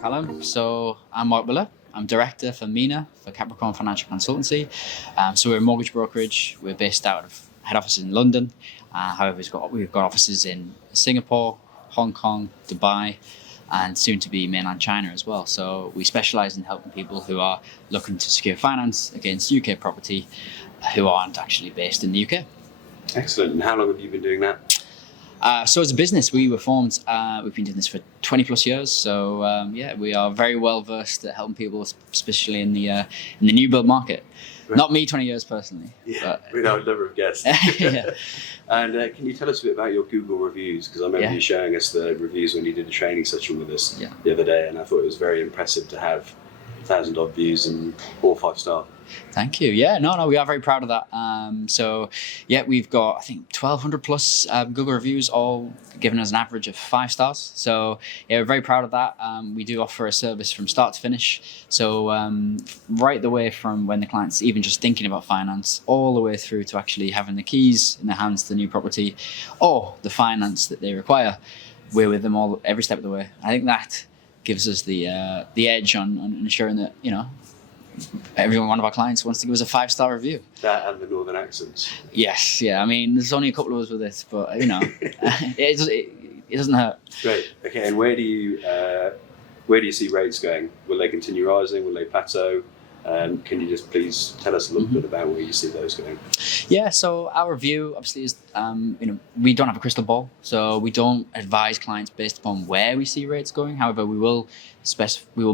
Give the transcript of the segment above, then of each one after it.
Callum. So I'm Mark Miller. I'm director for MENA for Capricorn Financial Consultancy. So we're a mortgage brokerage. We're based out of head offices in London. However, we've got offices in Singapore, Hong Kong, Dubai, and soon to be mainland China as well. So we specialise in helping people who are looking to secure finance against UK property who aren't actually based in the UK. Excellent. And how long have you been doing that? So as a business, we were formed, we've been doing this for 20 plus years. So we are very well versed at helping people, especially in the new build market. Right. Not me 20 years personally. Yeah, we know a number of guests. Yeah. And can you tell us a bit about your Google reviews? Because I remember you showing us the reviews when you did a training session with us the other day, and I thought it was very impressive to have 1,000 odd views and 4 or 5 star. Thank you. Yeah, no, we are very proud of that. We've got, I think, 1,200 plus Google reviews, all giving us an average of 5 stars. So yeah, we're very proud of that. We do offer a service from start to finish. So right the way from when the client's even just thinking about finance, all the way through to actually having the keys in their hands to the new property or the finance that they require. We're with them all every step of the way. I think that gives us the edge on ensuring that, every one of our clients wants to give us a 5-star review. That and the northern accents. Yes, yeah. I mean, there's only a couple of us with this, but it doesn't hurt. Great. Okay, and where do you see rates going? Will they continue rising? Will they plateau? Can you just please tell us a little bit about where you see those going? Yeah, so our view obviously is, we don't have a crystal ball, so we don't advise clients based upon where we see rates going. However, we will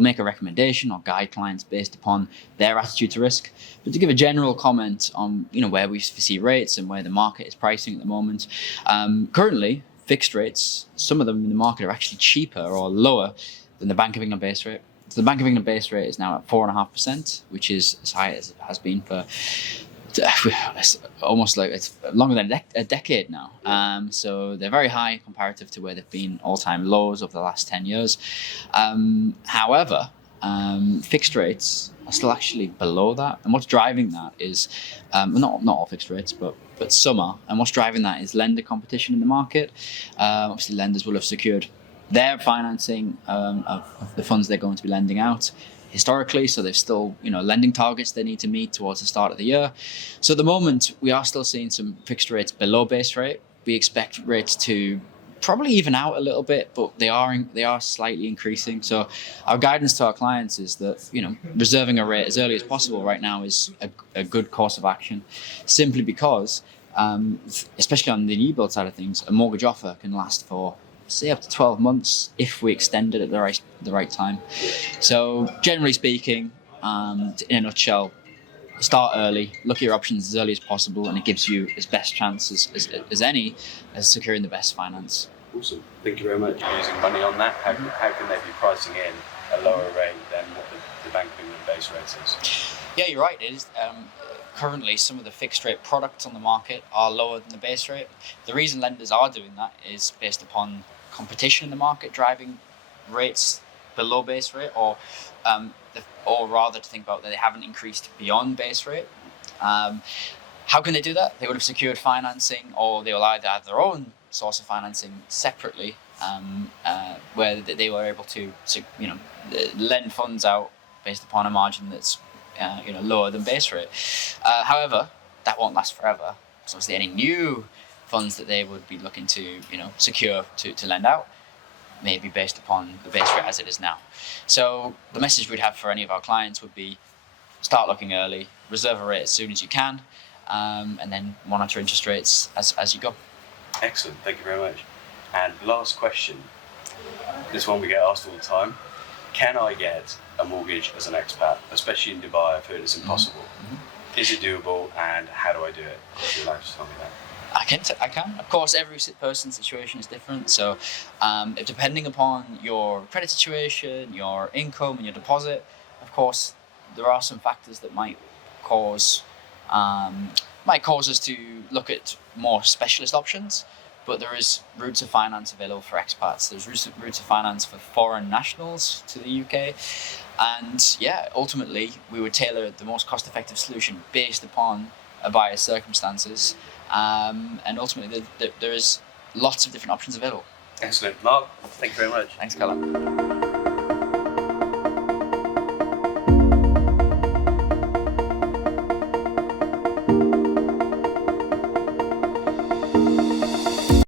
make a recommendation or guide clients based upon their attitude to risk. But to give a general comment on, where we see rates and where the market is pricing at the moment, currently fixed rates, some of them in the market are actually cheaper or lower than the Bank of England base rate. So the Bank of England base rate is now at 4.5%, which is as high as it has been for almost like it's longer than a decade now. So they're very high comparative to where they've been all-time lows over the last 10 years. However, fixed rates are still actually below that. And what's driving that is, not all fixed rates, but some are. And what's driving that is lender competition in the market. Obviously, lenders will have secured their financing of the funds they're going to be lending out historically, so they've still lending targets they need to meet towards the start of the year. So at the moment we are still seeing some fixed rates below base rate. We expect rates to probably even out a little bit, but they are slightly increasing. So our guidance to our clients is that reserving a rate as early as possible right now is a good course of action, simply because especially on the new build side of things, a mortgage offer can last for say up to 12 months if we extend it at the right time. So generally speaking, in a nutshell, start early, look at your options as early as possible, and it gives you as best chance as any as securing the best finance. Awesome. Thank you very much for using money on that. How can they be pricing in a lower rate than what the Bank of England base rate is? Yeah, you're right. It is. Currently, some of the fixed rate products on the market are lower than the base rate. The reason lenders are doing that is based upon competition in the market driving rates below base rate, or rather to think about that they haven't increased beyond base rate. How can they do that? They would have secured financing, or they will either have their own source of financing separately, where they were able to lend funds out based upon a margin that's lower than base rate. However, that won't last forever. So obviously any new funds that they would be looking to secure to lend out may be based upon the base rate as it is now. So the message we'd have for any of our clients would be start looking early, reserve a rate as soon as you can, and then monitor interest rates as you go. Excellent, thank you very much. And last question, this one we get asked all the time: can I get a mortgage as an expat, especially in Dubai? I've heard it's impossible. Mm-hmm. Is it doable, and how do I do it? Would you like to tell me that? I can. Of course, every person's situation is different. So depending upon your credit situation, your income and your deposit, of course, there are some factors that might cause us to look at more specialist options. But there is routes of finance available for expats. There's routes of finance for foreign nationals to the UK. And ultimately, we would tailor the most cost-effective solution based upon a buyer's circumstances. And ultimately, there is lots of different options available. Excellent. Mark, thank you very much. Thanks, Callum.